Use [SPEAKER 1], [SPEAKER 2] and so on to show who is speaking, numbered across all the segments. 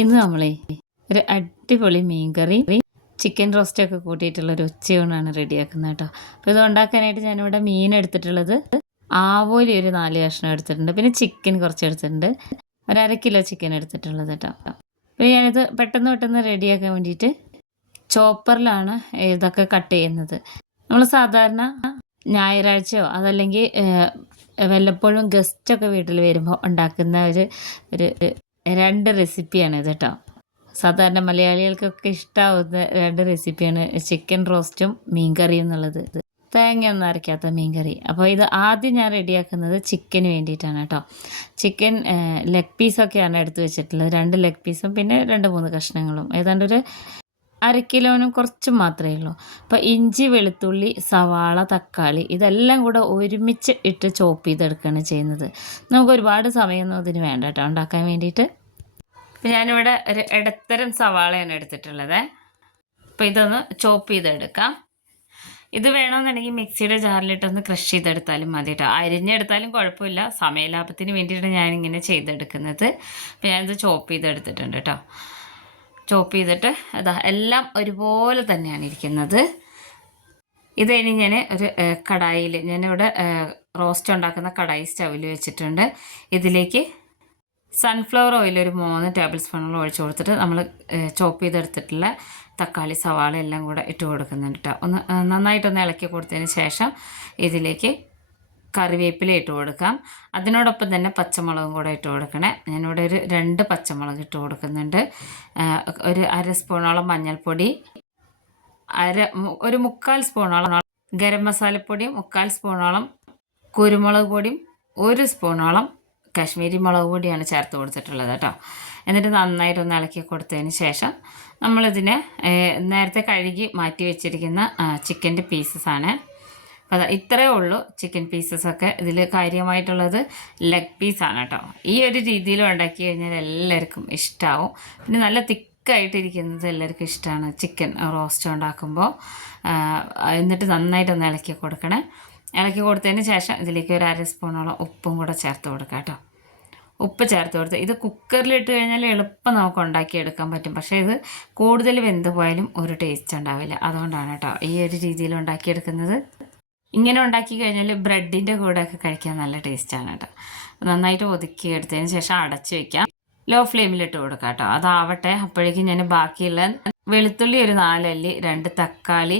[SPEAKER 1] ഇന്ന് നമ്മളെ ഒരു അടിപൊളി മീൻകറി ചിക്കൻ റോസ്റ്റ് ഒക്കെ കൂട്ടിയിട്ടുള്ള ഒരു ഉച്ചയൂണാണ് റെഡിയാക്കുന്നത് കേട്ടോ. അപ്പോൾ ഇത് ഉണ്ടാക്കാനായിട്ട് ഞാനിവിടെ മീൻ എടുത്തിട്ടുള്ളത് ആവോലി ഒരു നാല് കഷ്ണം എടുത്തിട്ടുണ്ട്. പിന്നെ ചിക്കൻ കുറച്ച് എടുത്തിട്ടുണ്ട്. ഒരു അര കിലോ ചിക്കൻ എടുത്തിട്ടുള്ളത് കേട്ടോ. അപ്പോൾ ഞാനിത് പെട്ടെന്ന് പെട്ടെന്ന് റെഡിയാക്കാൻ വേണ്ടിയിട്ട് ചോപ്പറിലാണ് ഇതൊക്കെ കട്ട് ചെയ്യുന്നത്. നമ്മൾ സാധാരണ ഞായറാഴ്ചയോ അതല്ലെങ്കിൽ വല്ലപ്പോഴും ഗസ്റ്റൊക്കെ വീട്ടിൽ വരുമ്പോൾ ഉണ്ടാക്കുന്ന ഒരു ഒരു രണ്ട് റെസിപ്പിയാണ് ഇത് കേട്ടോ സാധാരണ മലയാളികൾക്കൊക്കെ ഇഷ്ടാവുന്ന രണ്ട് റെസിപ്പിയാണ് ചിക്കൻ റോസ്റ്റും മീൻ കറിയും എന്നുള്ളത്. തേങ്ങ ഒന്നും അരയ്ക്കാത്ത മീൻകറി അപ്പോൾ ഇത് ആദ്യം ഞാൻ റെഡിയാക്കുന്നത് ചിക്കന് വേണ്ടിയിട്ടാണ് കേട്ടോ. ചിക്കൻ ലെഗ് പീസൊക്കെയാണ് എടുത്ത് വെച്ചിട്ടുള്ളത്. രണ്ട് ലെഗ് പീസും പിന്നെ രണ്ട് മൂന്ന് കഷ്ണങ്ങളും. ഏതാണ്ട് ഒരു അര കിലോന് കുറച്ച് മാത്രമേ ഉള്ളൂ. അപ്പോൾ ഇഞ്ചി വെളുത്തുള്ളി സവാള തക്കാളി ഇതെല്ലാം കൂടെ ഒരുമിച്ച് ഇട്ട് ചോപ്പ് ചെയ്തെടുക്കുകയാണ് ചെയ്യുന്നത്. നമുക്ക് ഒരുപാട് സമയമൊന്നും അതിന് വേണ്ട കേട്ടോ. ഉണ്ടാക്കാൻ വേണ്ടിയിട്ട്. അപ്പോൾ ഞാനിവിടെ ഒരു ഇടത്തരം സവാളയാണ് എടുത്തിട്ടുള്ളത്. അപ്പോൾ ഇതൊന്ന് ചോപ്പ് ചെയ്തെടുക്കാം. ഇത് വേണമെന്നുണ്ടെങ്കിൽ മിക്സിയുടെ ജാറിലിട്ടൊന്ന് ക്രഷ് ചെയ്തെടുത്താലും മതി കേട്ടോ. അരിഞ്ഞെടുത്താലും കുഴപ്പമില്ല. സമയലാഭത്തിന് വേണ്ടിയിട്ട് ഞാനിങ്ങനെ ചെയ്തെടുക്കുന്നത്. അപ്പോൾ ഞാനിത് ചോപ്പ് ചെയ്തെടുത്തിട്ടുണ്ട് കേട്ടോ. ചോപ്പ് ചെയ്തിട്ട് അതാ എല്ലാം ഒരുപോലെ തന്നെയാണ് ഇരിക്കുന്നത്. ഇത് ഞാൻ ഒരു കടായിൽ ഞാനിവിടെ റോസ്റ്റ് ഉണ്ടാക്കുന്ന കടായി സ്റ്റൗവിൽ വെച്ചിട്ടുണ്ട്. ഇതിലേക്ക് സൺഫ്ലവർ ഓയിൽ ഒരു മൂന്ന് ടേബിൾ സ്പൂണുകൾ ഒഴിച്ച് കൊടുത്തിട്ട് നമ്മൾ ചോപ്പ് ചെയ്തെടുത്തിട്ടുള്ള തക്കാളി സവാള എല്ലാം കൂടെ ഇട്ട് കൊടുക്കുന്നുണ്ട് കേട്ടോ ഒന്ന് നന്നായിട്ടൊന്ന് ഇളക്കി കൊടുത്തതിന് ശേഷം ഇതിലേക്ക് കറിവേപ്പില ഇട്ട് കൊടുക്കാം. അതിനോടൊപ്പം തന്നെ പച്ചമുളകും കൂടെ ഇട്ട് കൊടുക്കണേ. ഞാനിവിടെ ഒരു രണ്ട് പച്ചമുളക് ഇട്ട് കൊടുക്കുന്നുണ്ട്. ഒരു അര സ്പൂണോളം മഞ്ഞൾപ്പൊടി അര ഒരു മുക്കാൽ സ്പൂണോളം ഗരം മസാലപ്പൊടിയും മുക്കാൽ സ്പൂണോളം കുരുമുളക് പൊടിയും ഒരു സ്പൂണോളം കാശ്മീരി മുളക് പൊടിയാണ് ചേർത്ത് കൊടുത്തിട്ടുള്ളത് കേട്ടോ. എന്നിട്ട് നന്നായിട്ട് ഒന്ന് ഇളക്കി കൊടുത്തതിന് ശേഷം നമ്മളിതിനെ നേരത്തെ കഴുകി മാറ്റി വെച്ചിരിക്കുന്ന ചിക്കന്റെ പീസസ് അപ്പോൾ അതാ ഇത്രയേ ഉള്ളൂ ചിക്കൻ പീസസ് ഒക്കെ. ഇതിൽ കാര്യമായിട്ടുള്ളത് ലെഗ് പീസാണ് കേട്ടോ. ഈ ഒരു രീതിയിൽ ഉണ്ടാക്കി കഴിഞ്ഞാൽ എല്ലാവർക്കും ഇഷ്ടമാവും പിന്നെ നല്ല തിക്കായിട്ടിരിക്കുന്നത് എല്ലാവർക്കും ഇഷ്ടമാണ് ചിക്കൻ റോസ്റ്റ് ഉണ്ടാക്കുമ്പോൾ. എന്നിട്ട് നന്നായിട്ടൊന്ന് ഇളക്കി കൊടുക്കണേ. ഇളക്കി കൊടുത്തതിന് ശേഷം ഇതിലേക്ക് ഒരു അര സ്പൂണോളം ഉപ്പും കൂടെ ചേർത്ത് കൊടുക്കാം കേട്ടോ. ഉപ്പ് ചേർത്ത് കൊടുത്ത് ഇത് കുക്കറിലിട്ട് കഴിഞ്ഞാൽ എളുപ്പം നമുക്ക് ഉണ്ടാക്കിയെടുക്കാൻ പറ്റും. പക്ഷേ ഇത് കൂടുതൽ വെന്ത് പോയാലും ഒരു ടേസ്റ്റ് ഉണ്ടാവില്ല. അതുകൊണ്ടാണ് കേട്ടോ ഈ ഒരു രീതിയിൽ ഉണ്ടാക്കിയെടുക്കുന്നത്. ഇങ്ങനെ ഉണ്ടാക്കി കഴിഞ്ഞാൽ ബ്രെഡിന്റെ കൂടെയൊക്കെ കഴിക്കാൻ നല്ല ടേസ്റ്റാണ് കേട്ടോ. നന്നായിട്ട് ഒതുക്കി എടുത്തതിന് ശേഷം അടച്ച് വെക്കാം. ലോ ഫ്ലെയിമിലിട്ട് കൊടുക്കാം കേട്ടോ. അതാവട്ടെ അപ്പോഴേക്കും ഞാൻ ബാക്കിയുള്ള വെളുത്തുള്ളി ഒരു നാലല്ലി രണ്ട് തക്കാളി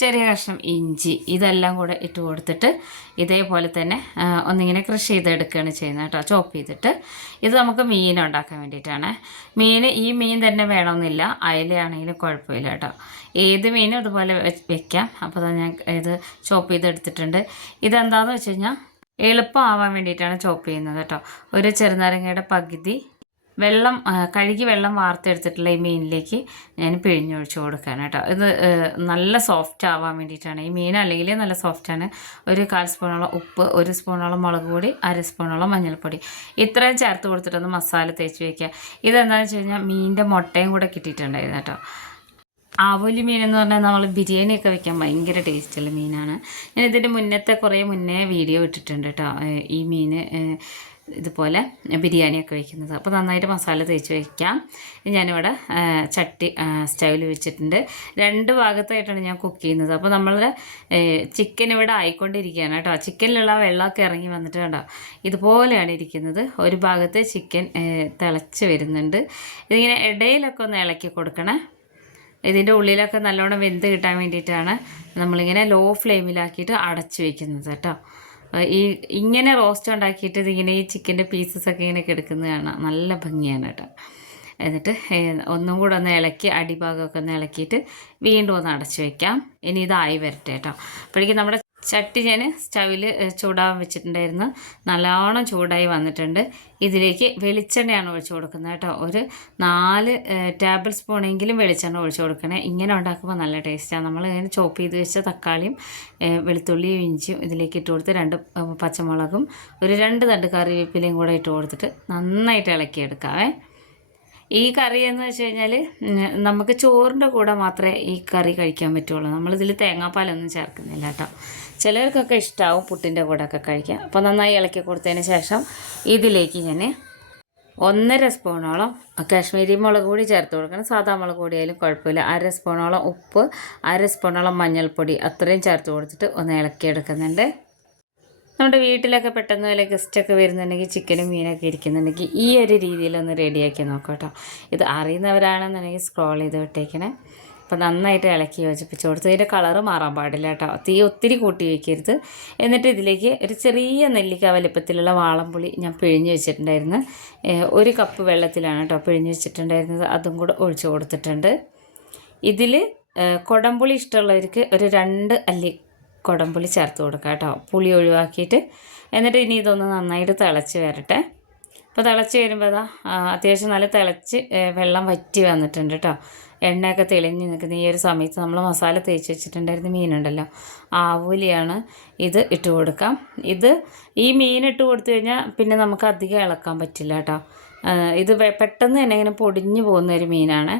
[SPEAKER 1] ചെറിയ കഷ്ണം ഇഞ്ചി ഇതെല്ലാം കൂടെ ഇട്ട് കൊടുത്തിട്ട് ഇതേപോലെ തന്നെ ഒന്നിങ്ങനെ കൃഷി ചെയ്തെടുക്കുകയാണ് ചെയ്യുന്നത് കേട്ടോ ചോപ്പ് ചെയ്തിട്ട്. ഇത് നമുക്ക് മീൻ ഉണ്ടാക്കാൻ വേണ്ടിയിട്ടാണ്. മീൻ ഈ മീൻ തന്നെ വേണമെന്നില്ല അയലയാണെങ്കിലും കുഴപ്പമില്ല കേട്ടോ. ഏത് മീനും ഇതുപോലെ വെക്കാം. അപ്പോൾ ഞാൻ ഇത് ചോപ്പ് ചെയ്തെടുത്തിട്ടുണ്ട്. ഇതെന്താണെന്ന് വെച്ച് കഴിഞ്ഞാൽ എളുപ്പമാവാൻ വേണ്ടിയിട്ടാണ് ചോപ്പ് ചെയ്യുന്നത് കേട്ടോ. ഒരു ചെറുനാരങ്ങയുടെ പകുതി വെള്ളം കഴുകി വെള്ളം വാർത്തെടുത്തിട്ടുള്ള ഈ മീനിലേക്ക് ഞാൻ പിഴിഞ്ഞൊഴിച്ച് കൊടുക്കാൻ കേട്ടോ. ഇത് നല്ല സോഫ്റ്റ് ആവാൻ വേണ്ടിയിട്ടാണ്. ഈ മീൻ അല്ലെങ്കിൽ നല്ല സോഫ്റ്റാണ് ഒരു കാൽ സ്പൂണോളം ഉപ്പ് ഒരു സ്പൂണോളം മുളക് പൊടി അര സ്പൂണോളം മഞ്ഞൾപ്പൊടി. ഇത്രയും ചേർത്ത് കൊടുത്തിട്ടൊന്ന് മസാല തേച്ച് വയ്ക്കുക ഇതെന്താണെന്ന് വെച്ച് കഴിഞ്ഞാൽ മീനിന്റെ മുട്ടയും കൂടെ കിട്ടിയിട്ടുണ്ടായിരുന്നു കേട്ടോ. ആവോലി മീൻ എന്ന് പറഞ്ഞാൽ നമ്മൾ ബിരിയാണിയൊക്കെ വെക്കാൻ ഭയങ്കര ടേസ്റ്റുള്ള മീനാണ്. ഞാൻ ഇതിന്റെ മുന്നത്തെ കുറേ മുന്നേ വീഡിയോ ഇട്ടിട്ടുണ്ട് കേട്ടോ. ഈ മീൻ ഇതുപോലെ ബിരിയാണിയൊക്കെ വയ്ക്കുന്നത്. അപ്പോൾ നന്നായിട്ട് മസാല തേച്ച് വയ്ക്കാം. ഞാനിവിടെ ചട്ടി സ്റ്റൈൽ വെച്ചിട്ടുണ്ട്. രണ്ട് ഭാഗത്തായിട്ടാണ് ഞാൻ കുക്ക് ചെയ്യുന്നത്. അപ്പോൾ നമ്മൾ ചിക്കൻ ഇവിടെ ആയിക്കൊണ്ടിരിക്കുകയാണ് കേട്ടോ. ചിക്കനിലുള്ള വെള്ളമൊക്കെ ഇറങ്ങി വന്നിട്ട് കണ്ടോ? ഇതുപോലെയാണ് ഇരിക്കുന്നത്. ഒരു ഭാഗത്ത് ചിക്കൻ തിളച്ച് വരുന്നുണ്ട്. ഇതിങ്ങനെ ഇടയിലൊക്കെ ഒന്ന് ഇളക്കി കൊടുക്കണേ. ഇതിന്റെ ഉള്ളിലൊക്കെ നല്ലോണം വെന്ത് കിട്ടാൻ വേണ്ടിയിട്ടാണ് നമ്മളിങ്ങനെ ലോ ഫ്ലെയിമിലാക്കിയിട്ട് അടച്ചു വയ്ക്കുന്നത് കേട്ടോ. ഈ ഇങ്ങനെ റോസ്റ്റ് ഉണ്ടാക്കിയിട്ട് ഇതിങ്ങനെ ഈ ചിക്കന്റെ പീസസ് ഒക്കെ ഇങ്ങനെ കിടക്കുന്നത് കാണാം. നല്ല ഭംഗിയാണ് കേട്ടോ. എന്നിട്ട് ഒന്നും കൂടെ ഒന്ന് ഇളക്കി അടിഭാഗമൊക്കെ ഒന്ന് ഇളക്കിയിട്ട് വീണ്ടും ഒന്ന് അടച്ചു വയ്ക്കാം ഇനി ഇതായി വരട്ടെ കേട്ടോ. അപ്പോഴേക്കും നമ്മുടെ ചട്ടി ഞാൻ സ്റ്റവിൽ ചൂടാവാൻ വെച്ചിട്ടുണ്ടായിരുന്നു. നല്ലോണം ചൂടായി വന്നിട്ടുണ്ട്. ഇതിലേക്ക് വെളിച്ചെണ്ണയാണ് ഒഴിച്ചു കൊടുക്കുന്നത് കേട്ടോ. ഒരു നാല് ടേബിൾ സ്പൂണെങ്കിലും വെളിച്ചെണ്ണ ഒഴിച്ചു കൊടുക്കണേ. ഇങ്ങനെ ഉണ്ടാക്കുമ്പോൾ നല്ല ടേസ്റ്റാണ് നമ്മൾ ഇങ്ങനെ ചോപ്പ് ചെയ്ത് വെച്ച തക്കാളിയും വെളുത്തുള്ളിയും ഇഞ്ചിയും ഇതിലേക്ക് ഇട്ട് കൊടുത്ത് രണ്ട് പച്ചമുളകും ഒരു രണ്ട് തണ്ട് കറിവേപ്പിലയും കൂടെ ഇട്ട് കൊടുത്തിട്ട് നന്നായിട്ട് ഇളക്കിയെടുക്കാവേ. ഈ കറി എന്ന് വെച്ച് കഴിഞ്ഞാൽ നമുക്ക് ചോറിന്റെ കൂടെ മാത്രമേ ഈ കറി കഴിക്കാൻ പറ്റുള്ളൂ. നമ്മളിതിൽ തേങ്ങാപ്പാലൊന്നും ചേർക്കുന്നില്ല കേട്ടോ. ചിലർക്കൊക്കെ ഇഷ്ടമാവും പുട്ടിന്റെ കൂടെ ഒക്കെ കഴിക്കാൻ. അപ്പോൾ നന്നായി ഇളക്കി കൊടുത്തതിന് ശേഷം ഇതിലേക്ക് ഞാൻ ഒന്നര സ്പൂണോളം കാശ്മീരി മുളക് പൊടി ചേർത്ത് കൊടുക്കണം. സാധാ മുളക് പൊടി ആയാലും കുഴപ്പമില്ല. അര സ്പൂണോളം ഉപ്പ് അര സ്പൂണോളം മഞ്ഞൾപ്പൊടി അത്രയും ചേർത്ത് കൊടുത്തിട്ട് ഒന്ന് ഇളക്കിയെടുക്കുന്നുണ്ട്. നമ്മുടെ വീട്ടിലൊക്കെ പെട്ടെന്ന് വല്ല ഗസ്റ്റൊക്കെ വരുന്നുണ്ടെങ്കിൽ ചിക്കനും മീനൊക്കെ ഇരിക്കുന്നുണ്ടെങ്കിൽ ഈ ഒരു രീതിയിലൊന്ന് റെഡിയാക്കി നോക്കാം കേട്ടോ. ഇത് അറിയുന്നവരാണെന്നുണ്ടെങ്കിൽ സ്ക്രോൾ ചെയ്ത് വിട്ടേക്കണേ. അപ്പോൾ നന്നായിട്ട് ഇളക്കി യോജിപ്പിച്ച് കൊടുത്ത് ഇതിന്റെ കളറ് മാറാൻ പാടില്ല കേട്ടോ. തീ ഒത്തിരി കൂട്ടി വയ്ക്കരുത് എന്നിട്ട് ഇതിലേക്ക് ഒരു ചെറിയ നെല്ലിക്ക വലിപ്പത്തിലുള്ള വാളംപുളി ഞാൻ പിഴിഞ്ഞ് വെച്ചിട്ടുണ്ടായിരുന്നു. ഒരു കപ്പ് വെള്ളത്തിലാണ് കേട്ടോ പിഴിഞ്ഞ് വെച്ചിട്ടുണ്ടായിരുന്നത്. അതും കൂടെ ഒഴിച്ചു കൊടുത്തിട്ടുണ്ട്. ഇതിൽ കുടംപുളി ഇഷ്ടമുള്ളവർക്ക് ഒരു രണ്ട് അല്ലി കുടംപുളി ചേർത്ത് കൊടുക്കുക കേട്ടോ. പുളി ഒഴിവാക്കിയിട്ട് എന്നിട്ട് ഇനി ഇതൊന്ന് നന്നായിട്ട് തിളച്ച് വരട്ടെ. അപ്പോൾ തിളച്ച് വരുമ്പോൾ അതാ അത്യാവശ്യം നല്ല തിളച്ച് വെള്ളം വറ്റി വന്നിട്ടുണ്ട് കേട്ടോ. എണ്ണയൊക്കെ തെളിഞ്ഞ് നിൽക്കുന്ന. ഈ ഒരു സമയത്ത് നമ്മൾ മസാല തേച്ച് വെച്ചിട്ടുണ്ടായിരുന്ന മീനുണ്ടല്ലോ ആവൂലിയാണ് ഇത് ഇട്ട് കൊടുക്കാം. ഇത് ഈ മീൻ ഇട്ട് കൊടുത്തു കഴിഞ്ഞാൽ പിന്നെ നമുക്ക് അധികം ഇളക്കാൻ പറ്റില്ല കേട്ടോ. ഇത് പെട്ടെന്ന് തന്നെ ഇങ്ങനെ പൊടിഞ്ഞു പോകുന്ന ഒരു മീനാണ്.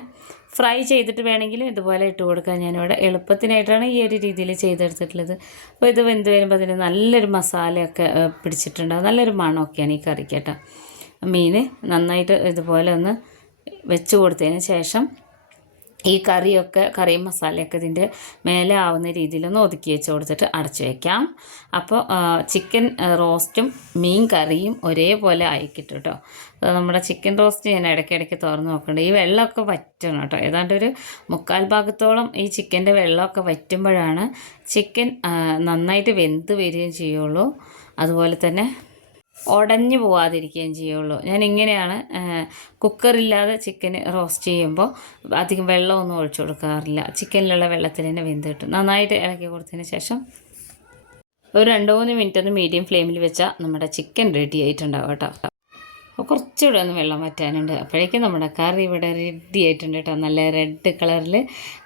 [SPEAKER 1] ഫ്രൈ ചെയ്തിട്ട് വേണമെങ്കിൽ ഇതുപോലെ ഇട്ട് കൊടുക്കാം. ഞാനിവിടെ എളുപ്പത്തിനായിട്ടാണ് ഈ ഒരു രീതിയിൽ ചെയ്തെടുത്തിട്ടുള്ളത്. അപ്പോൾ ഇത് വെന്ത് വരുമ്പോൾ അതിന് നല്ലൊരു മസാലയൊക്കെ പിടിച്ചിട്ടുണ്ടാകും നല്ലൊരു മണമൊക്കെയാണ് ഈ കറിക്ക് കേട്ടോ. മീൻ നന്നായിട്ട് ഇതുപോലെ ഒന്ന് വെച്ച് കൊടുത്തതിന് ശേഷം ഈ കറിയൊക്കെ കറിയും മസാലയൊക്കെ ഇതിന്റെ മേലെ ആവുന്ന രീതിയിലൊന്ന് ഒതുക്കി വെച്ച് കൊടുത്തിട്ട് അടച്ചു വയ്ക്കാം അപ്പോൾ ചിക്കൻ റോസ്റ്റും മീൻ കറിയും ഒരേപോലെ ആയിക്കിട്ടും കേട്ടോ നമ്മുടെ ചിക്കൻ റോസ്റ്റ് ഞാൻ ഇടയ്ക്കിടയ്ക്ക് തുറന്ന് നോക്കുന്നുണ്ട്. ഈ വെള്ളമൊക്കെ വറ്റണം കേട്ടോ ഏതാണ്ട് ഒരു മുക്കാൽ ഭാഗത്തോളം ഈ ചിക്കന്റെ വെള്ളമൊക്കെ വറ്റുമ്പോഴാണ് ചിക്കൻ നന്നായിട്ട് വെന്ത് വരികയും ചെയ്യുള്ളൂ. അതുപോലെ തന്നെ ഉടഞ്ഞു പോവാതിരിക്കുകയും ചെയ്യുള്ളൂ. ഞാൻ ഇങ്ങനെയാണ് കുക്കറില്ലാതെ ചിക്കൻ റോസ്റ്റ് ചെയ്യുമ്പോൾ അധികം വെള്ളമൊന്നും ഒഴിച്ചു കൊടുക്കാറില്ല. ചിക്കനിലുള്ള വെള്ളത്തിൽ തന്നെ വെന്ത് കിട്ടും. നന്നായിട്ട് ഇളക്കി കൊടുത്തതിന് ശേഷം ഒരു രണ്ട് മൂന്ന് മിനിറ്റ് ഒന്ന് മീഡിയം ഫ്ലെയിമിൽ വെച്ചാൽ നമ്മുടെ ചിക്കൻ റെഡി ആയിട്ടുണ്ടാവും കേട്ടോ. കുറച്ചുകൂടെ ഒന്ന് വെള്ളം വറ്റാനുണ്ട്. അപ്പോഴേക്കും നമ്മുടെ കറി ഇവിടെ റെഡി ആയിട്ടുണ്ട് കേട്ടോ. നല്ല റെഡ് കളറിൽ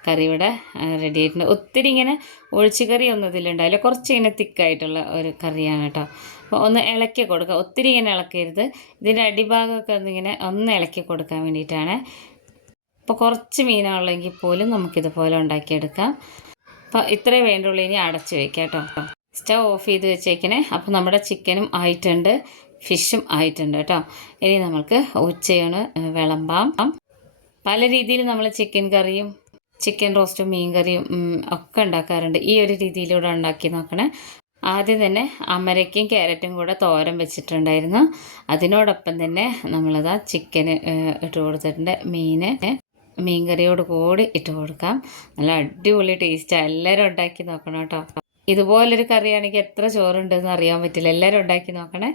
[SPEAKER 1] കറി ഇവിടെ റെഡി ആയിട്ടുണ്ട്. ഒത്തിരി ഇങ്ങനെ ഒഴിച്ചു കറി ഒന്നും ഇതിലുണ്ടാവില്ല. കുറച്ച് ഇങ്ങനെ തിക്കായിട്ടുള്ള ഒരു കറിയാണ് കേട്ടോ. ഒന്ന് ഇളക്കി കൊടുക്കുക ഒത്തിരി ഇങ്ങനെ ഇളക്കരുത്. ഇതിന്റെ അടിഭാഗമൊക്കെ ഒന്നിങ്ങനെ ഒന്ന് ഇളക്കി കൊടുക്കാൻ വേണ്ടിയിട്ടാണ്. അപ്പോൾ കുറച്ച് മീനുള്ളെങ്കിൽ പോലും നമുക്കിതുപോലെ ഉണ്ടാക്കിയെടുക്കാം. അപ്പോൾ ഇത്രേ വേണ്ടുള്ളൂ. ഇനി അടച്ച് വയ്ക്കാം കേട്ടോ. സ്റ്റവ് ഓഫ് ചെയ്ത് വെച്ചേക്കണേ. അപ്പോൾ നമ്മുടെ ചിക്കനും ആയിട്ടുണ്ട്. ഫിഷും ആയിട്ടുണ്ട് കേട്ടോ. ഇനി നമുക്ക് ഉച്ചയാണ് വിളമ്പാം. പല രീതിയിൽ നമ്മൾ ചിക്കൻ കറിയും ചിക്കൻ റോസ്റ്റും മീൻ കറിയും ഒക്കെ ഉണ്ടാക്കാറുണ്ട്. ഈ ഒരു രീതിയിലൂടെ ഉണ്ടാക്കി നോക്കണേ. ആദ്യം തന്നെ അമരയ്ക്കും ക്യാരറ്റും കൂടെ തോരൻ വെച്ചിട്ടുണ്ടായിരുന്നു. അതിനോടൊപ്പം തന്നെ നമ്മളതാ ചിക്കന് ഇട്ട് കൊടുത്തിട്ടുണ്ട്. മീന് മീൻകറിയോട് കൂടി ഇട്ട് കൊടുക്കാം. നല്ല അടിപൊളി ടേസ്റ്റാണ് എല്ലാവരും ഉണ്ടാക്കി നോക്കണം കേട്ടോ. ഇതുപോലൊരു കറിയാണെങ്കിൽ എത്ര ചോറുണ്ടെന്ന് അറിയാൻ പറ്റില്ല. എല്ലാവരും ഉണ്ടാക്കി നോക്കണേ.